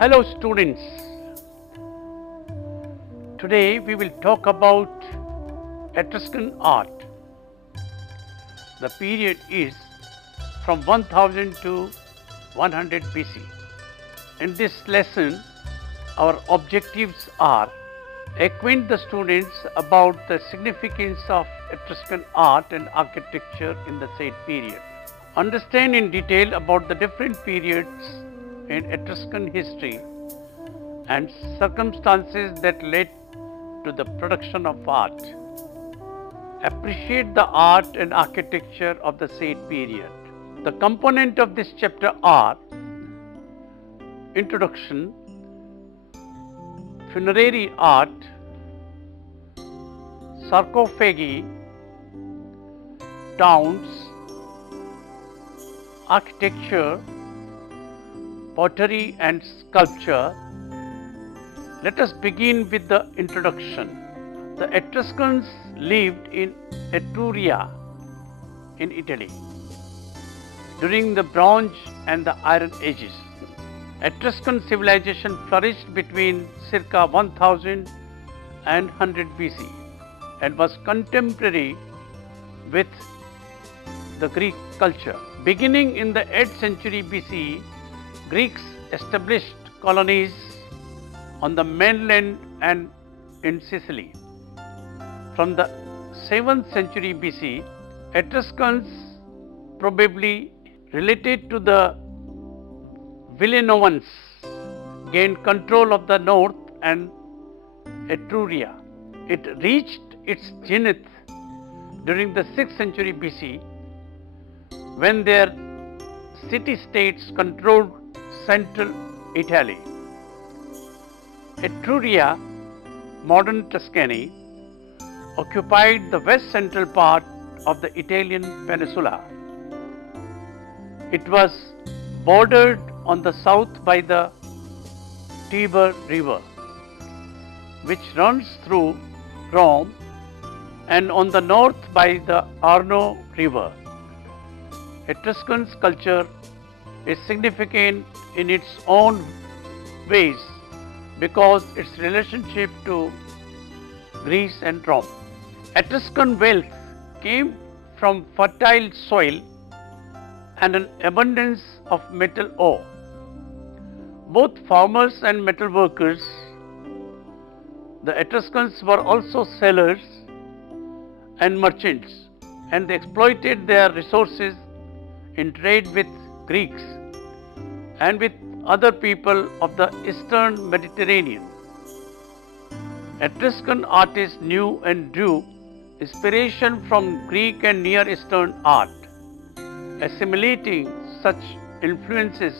Hello students, today we will talk about Etruscan art. The period is from 1000 to 100 BC. In this lesson, our objectives are acquaint the students about the significance of Etruscan art and architecture in the said period. Understand in detail about the different periods in Etruscan history and circumstances that led to the production of art. Appreciate the art and architecture of the said period. The component of this chapter are introduction, funerary art, sarcophagi, towns, architecture, pottery and sculpture. Let us begin with the introduction. The Etruscans lived in Etruria in Italy during the Bronze and the Iron Ages. Etruscan civilization flourished between circa 1000 and 100 BC and was contemporary with the Greek culture. Beginning in the 8th century BC, Greeks established colonies on the mainland and in Sicily. From the 7th century BC, Etruscans, probably related to the Villanoans, gained control of the north and Etruria. It reached its zenith during the 6th century BC when their city-states controlled central Italy. Etruria, modern Tuscany, occupied the west central part of the Italian peninsula. It was bordered on the south by the Tiber River, which runs through Rome, and on the north by the Arno River. Etruscan culture is significant in its own ways because its relationship to Greece and Rome. Etruscan wealth came from fertile soil and an abundance of metal ore. Both farmers and metal workers, the Etruscans were also sellers and merchants, and they exploited their resources in trade with Greeks and with other people of the Eastern Mediterranean. Etruscan artists knew and drew inspiration from Greek and Near Eastern art, assimilating such influences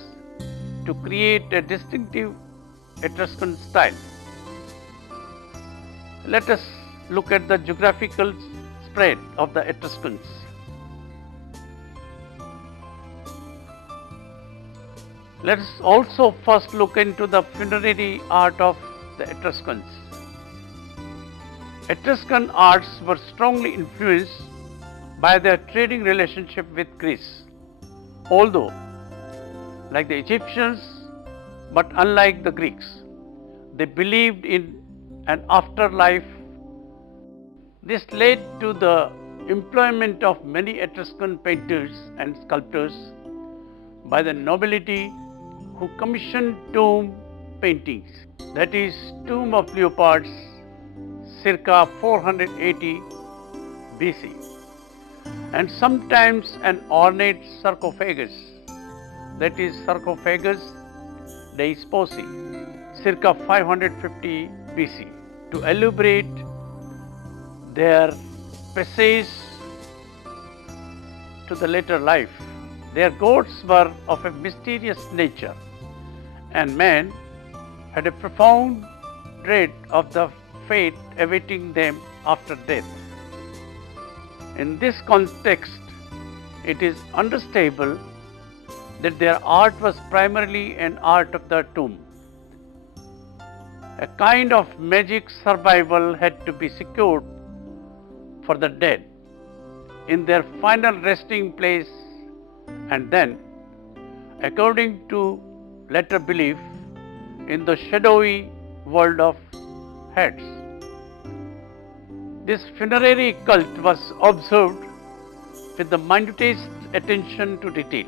to create a distinctive Etruscan style. Let us look at the geographical spread of the Etruscans. Let us also first look into the funerary art of the Etruscans. Etruscan arts were strongly influenced by their trading relationship with Greece, although like the Egyptians but unlike the Greeks, they believed in an afterlife. This led to the employment of many Etruscan painters and sculptors by the nobility who commissioned tomb paintings, that is, Tomb of Leopards, circa 480 BC, and sometimes an ornate sarcophagus, that is, Sarcophagus dei Sposi, circa 550 BC, to elaborate their passage to the later life. Their gods were of a mysterious nature, and man had a profound dread of the fate awaiting them after death. In this context, it is understandable that their art was primarily an art of the tomb. A kind of magic survival had to be secured for the dead in their final resting place, and then, according to later belief, in the shadowy world of heads. This funerary cult was observed with the minutest attention to detail,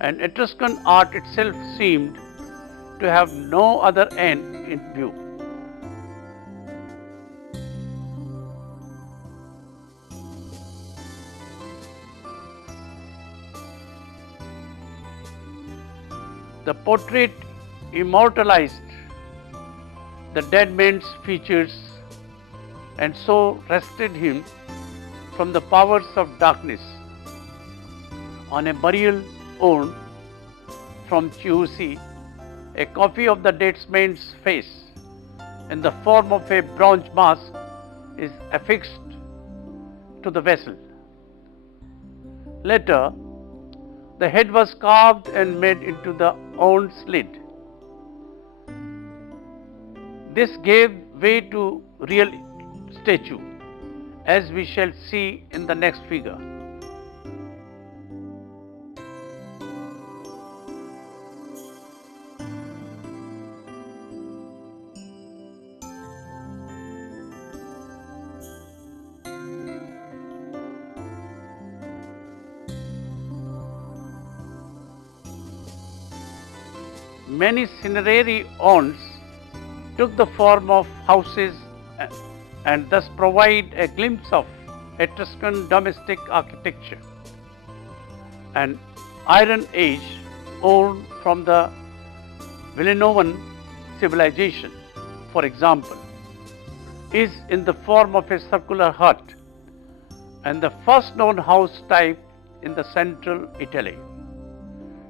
and Etruscan art itself seemed to have no other end in view. The portrait immortalized the dead man's features and so wrested him from the powers of darkness. On a burial urn from Chiusi, a copy of the dead man's face in the form of a bronze mask is affixed to the vessel. Later, the head was carved and made into the urn's lid. This gave way to real statue, as we shall see in the next figure. Many cinerary urns took the form of houses and thus provide a glimpse of Etruscan domestic architecture. An Iron Age urn from the Villanovan civilization, for example, is in the form of a circular hut and the first known house type in the central Italy.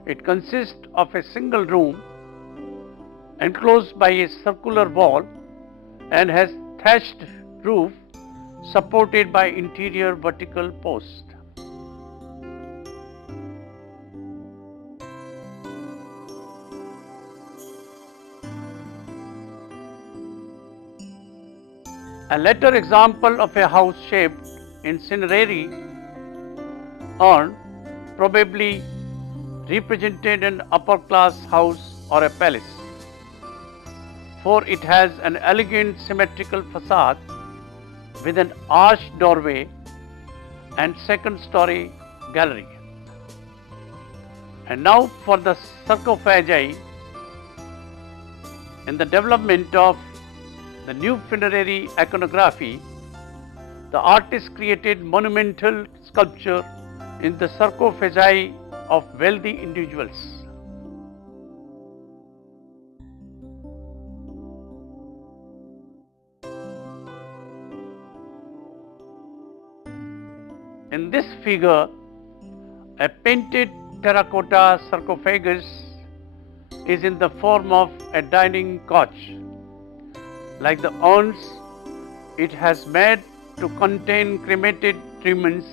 It consists of a single room enclosed by a circular wall and has thatched roof supported by interior vertical posts. A later example of a house shaped in cinerary urn probably represented an upper class house or a palace, for it has an elegant symmetrical facade with an arched doorway and second-story gallery. And now for the sarcophagi. In the development of the new funerary iconography, the artist created monumental sculpture in the sarcophagi of wealthy individuals. In this figure, a painted terracotta sarcophagus is in the form of a dining couch. Like the urns, it has made to contain cremated remains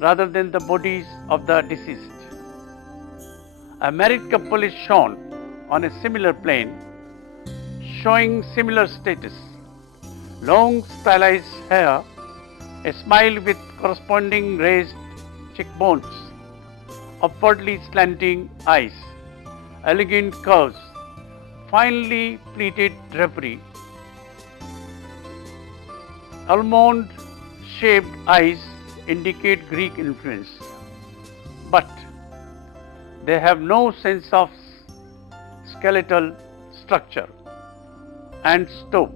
rather than the bodies of the deceased. A married couple is shown on a similar plane, showing similar status. Long stylized hair, a smile with corresponding raised cheekbones, upwardly slanting eyes, elegant curves, finely pleated drapery, almond-shaped eyes indicate Greek influence, but they have no sense of skeletal structure and stop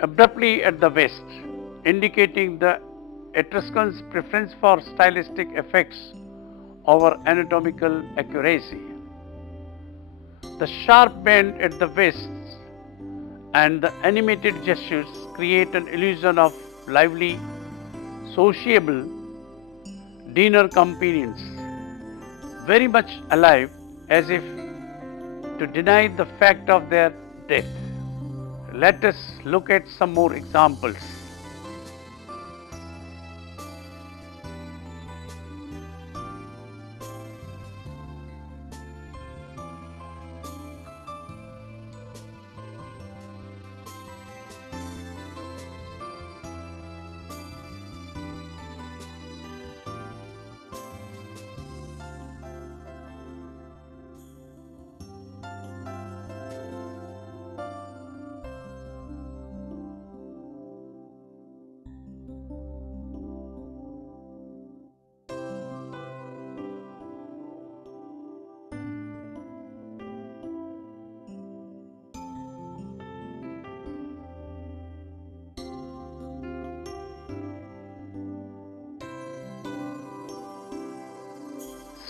abruptly at the waist, indicating the Etruscans' preference for stylistic effects over anatomical accuracy. The sharp bend at the waist and the animated gestures create an illusion of lively, sociable dinner companions, very much alive, as if to deny the fact of their death. Let us look at some more examples.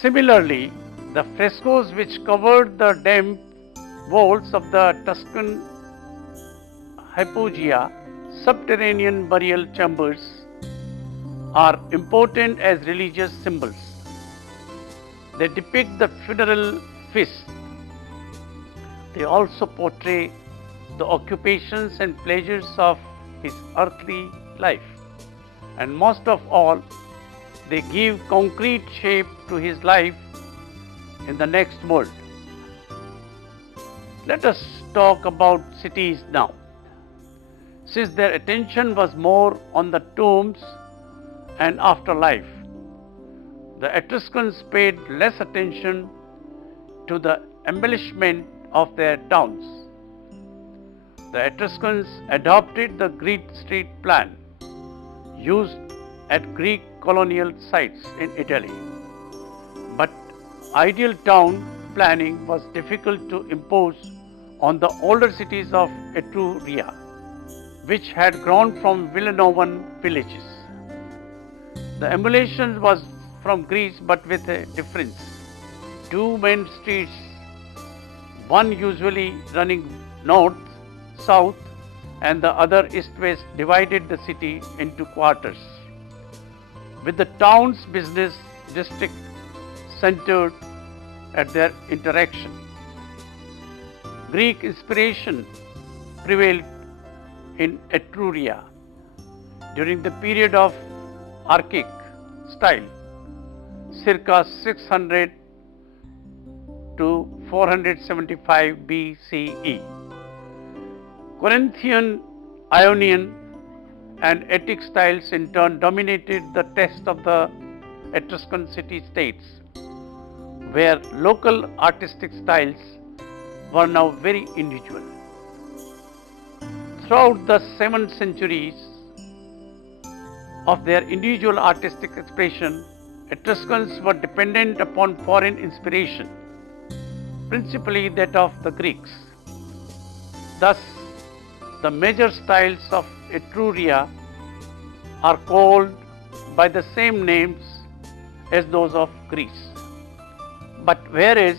Similarly, the frescoes which covered the damp walls of the Tuscan hypogea, subterranean burial chambers, are important as religious symbols. They depict the funeral feast. They also portray the occupations and pleasures of his earthly life. And most of all, they give concrete shape to his life in the next world. Let us talk about cities now. Since their attention was more on the tombs and afterlife, the Etruscans paid less attention to the embellishment of their towns. The Etruscans adopted the Greek street plan used at Greek colonial sites in Italy. But ideal town planning was difficult to impose on the older cities of Etruria, which had grown from Villanovan villages. The emulation was from Greece, but with a difference. Two main streets, one usually running north, south, and the other east-west, divided the city into quarters, with the town's business district centered at their interaction. Greek inspiration prevailed in Etruria during the period of archaic style, circa 600 to 475 BCE. Corinthian, Ionian, and Attic styles in turn dominated the taste of the Etruscan city-states, where local artistic styles were now very individual. Throughout the 7 centuries of their individual artistic expression, Etruscans were dependent upon foreign inspiration, principally that of the Greeks. Thus, the major styles of Etruria are called by the same names as those of Greece. But whereas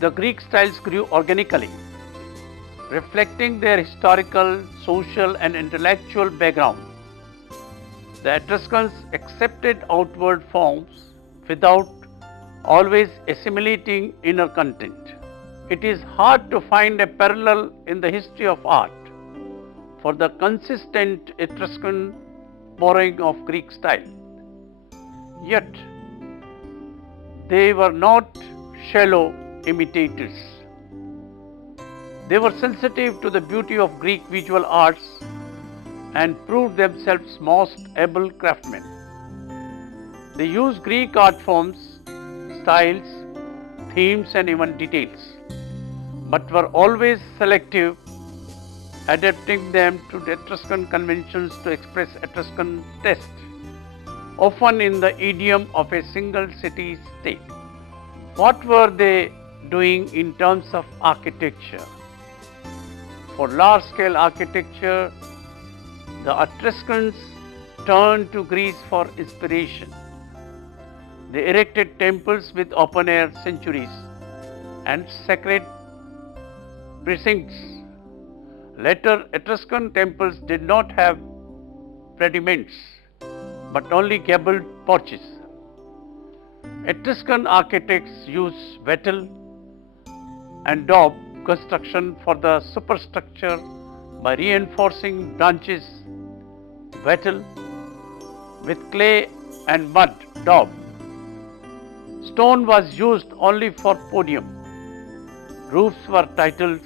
the Greek styles grew organically, reflecting their historical, social, and intellectual background, the Etruscans accepted outward forms without always assimilating inner content. It is hard to find a parallel in the history of art for the consistent Etruscan borrowing of Greek style. Yet, they were not shallow imitators. They were sensitive to the beauty of Greek visual arts and proved themselves most able craftsmen. They used Greek art forms, styles, themes, and even details, but were always selective, adapting them to the Etruscan conventions to express Etruscan taste, often in the idiom of a single city-state. What were they doing in terms of architecture? For large-scale architecture, the Etruscans turned to Greece for inspiration. They erected temples with open-air sanctuaries and sacred precincts. Later, Etruscan temples did not have pediments, but only gabled porches. Etruscan architects used wattle and daub construction for the superstructure by reinforcing branches, wattle with clay and mud daub. Stone was used only for podium. Roofs were tiled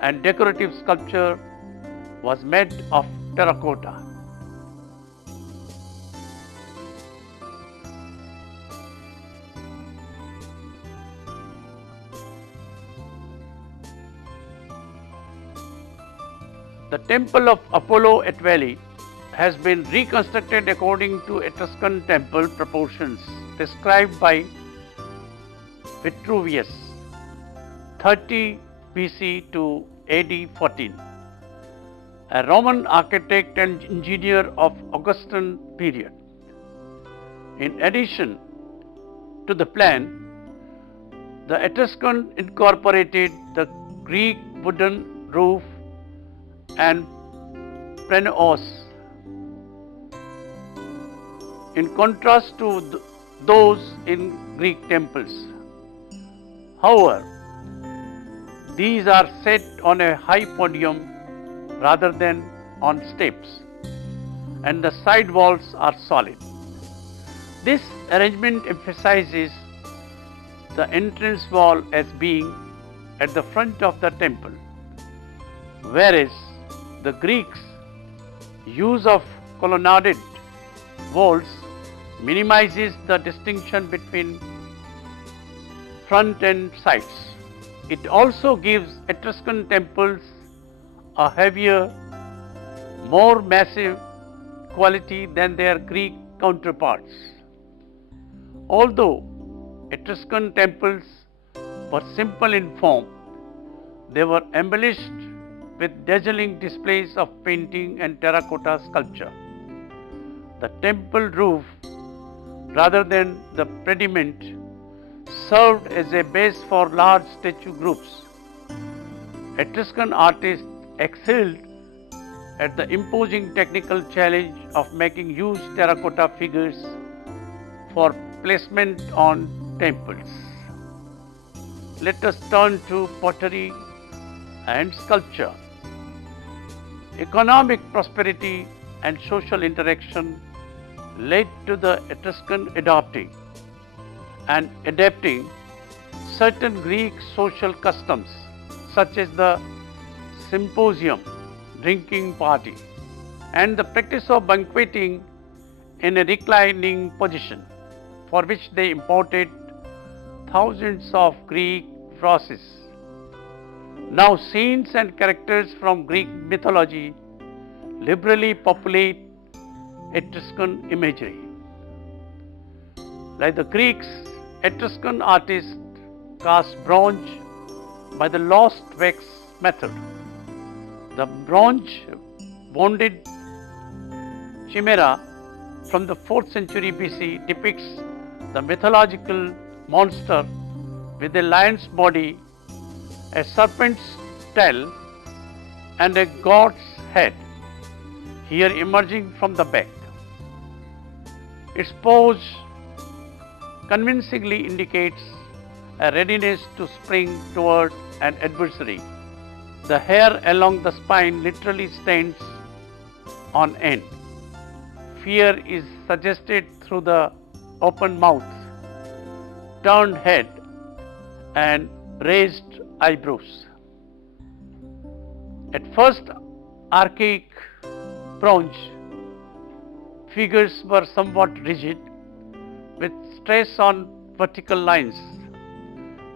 and decorative sculpture was made of terracotta. The temple of Apollo at Valley has been reconstructed according to Etruscan temple proportions described by Vitruvius, 30 BC to AD 14, a Roman architect and engineer of Augustan period. In addition, to the plan, the Etruscan incorporated the Greek wooden roof and pronaos, in contrast to those in Greek temples. However, these are set on a high podium rather than on steps, and the side walls are solid. This arrangement emphasizes the entrance wall as being at the front of the temple, whereas the Greeks' use of colonnaded walls minimizes the distinction between front and sides. It also gives Etruscan temples a heavier, more massive quality than their Greek counterparts. Although Etruscan temples were simple in form, they were embellished with dazzling displays of painting and terracotta sculpture. The temple roof, rather than the pediment, served as a base for large statue groups. Etruscan artists excelled at the imposing technical challenge of making huge terracotta figures for placement on temples. Let us turn to pottery and sculpture. Economic prosperity and social interaction led to the Etruscan adopting and adapting certain Greek social customs, such as the symposium, drinking party, and the practice of banqueting in a reclining position, for which they imported thousands of Greek vases. Now scenes and characters from Greek mythology liberally populate Etruscan imagery. Like the Greeks, Etruscan artists cast bronze by the lost wax method. The bronze bonded chimera from the 4th century BC depicts the mythological monster with a lion's body, a serpent's tail, and a god's head, here emerging from the back. Its pose convincingly indicates a readiness to spring toward an adversary. The hair along the spine literally stands on end. Fear is suggested through the open mouth, turned head, and raised eyebrows. At first, archaic bronze figures were somewhat rigid, with stress on vertical lines,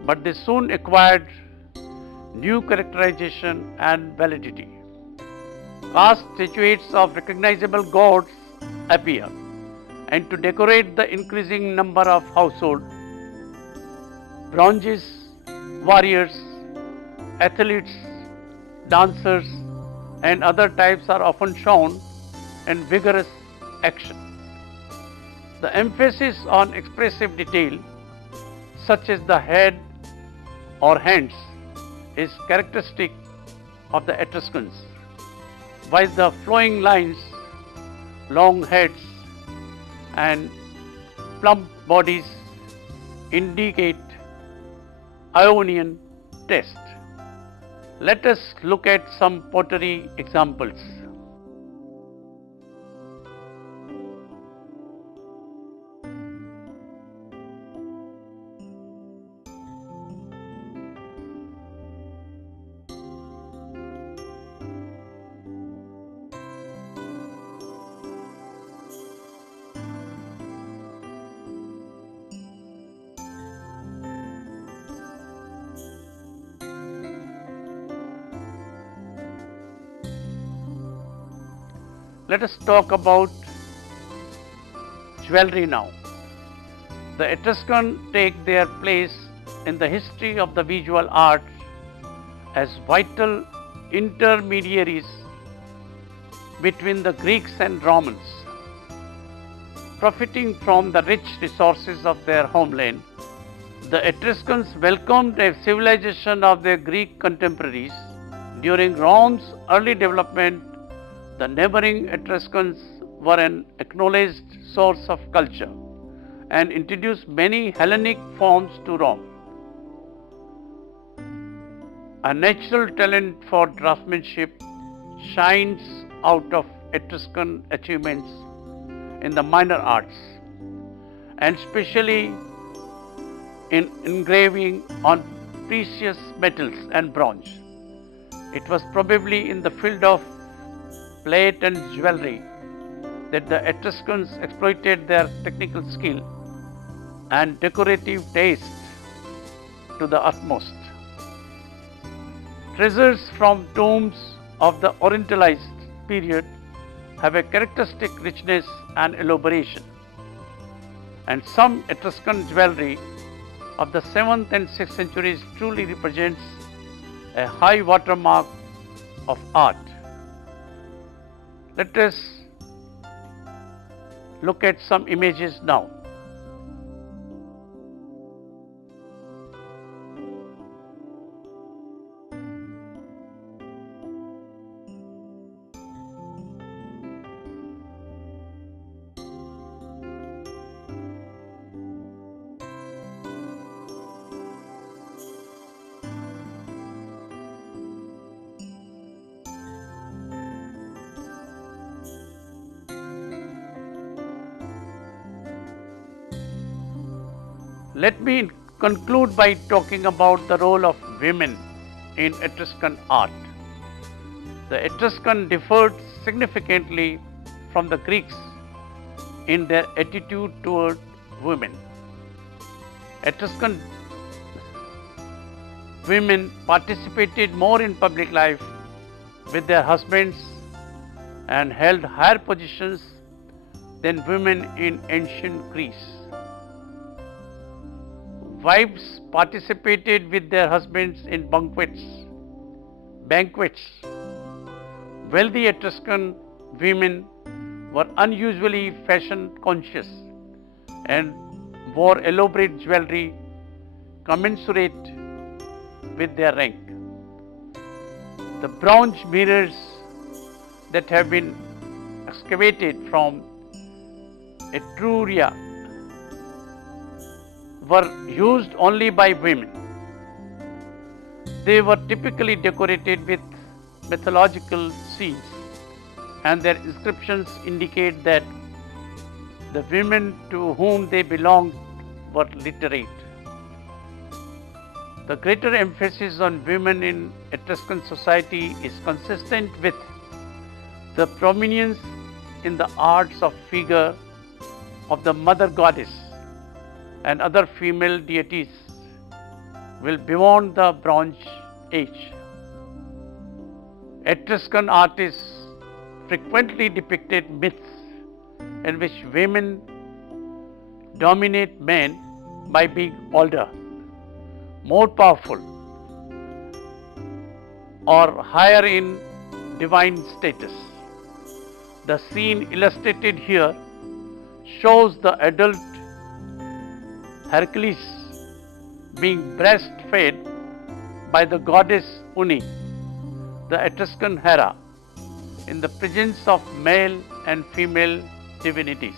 but they soon acquired new characterization and validity. Cast statuettes of recognizable gods appear, and to decorate the increasing number of household, bronzes, warriors, athletes, dancers, and other types are often shown in vigorous action. The emphasis on expressive detail, such as the head or hands, is characteristic of the Etruscans, while the flowing lines, long heads, and plump bodies indicate Ionian taste. Let us look at some pottery examples. Let us talk about jewelry now. The Etruscans take their place in the history of the visual arts as vital intermediaries between the Greeks and Romans. profiting from the rich resources of their homeland, the Etruscans welcomed a civilization of their Greek contemporaries. During Rome's early development, the neighboring Etruscans were an acknowledged source of culture and introduced many Hellenic forms to Rome. A natural talent for draftsmanship shines out of Etruscan achievements in the minor arts, and especially in engraving on precious metals and bronze. It was probably in the field of plate and jewelry that the Etruscans exploited their technical skill and decorative taste to the utmost. Treasures from tombs of the Orientalized period have a characteristic richness and elaboration, and some Etruscan jewelry of the 7th and 6th centuries truly represents a high watermark of art. Let us look at some images now. Let me conclude by talking about the role of women in Etruscan art. The Etruscan differed significantly from the Greeks in their attitude toward women. Etruscan women participated more in public life with their husbands and held higher positions than women in ancient Greece. Wives participated with their husbands in banquets. Wealthy Etruscan women were unusually fashion conscious and wore elaborate jewelry commensurate with their rank. The bronze mirrors that have been excavated from Etruria were used only by women. They were typically decorated with mythological scenes, and their inscriptions indicate that the women to whom they belonged were literate. The greater emphasis on women in Etruscan society is consistent with the prominence in the arts of figure of the mother goddess and other female deities well beyond the Bronze Age. Etruscan artists frequently depicted myths in which women dominate men by being older, more powerful, or higher in divine status. The scene illustrated here shows the adult Hercules being breastfed by the goddess Uni, the Etruscan Hera, in the presence of male and female divinities.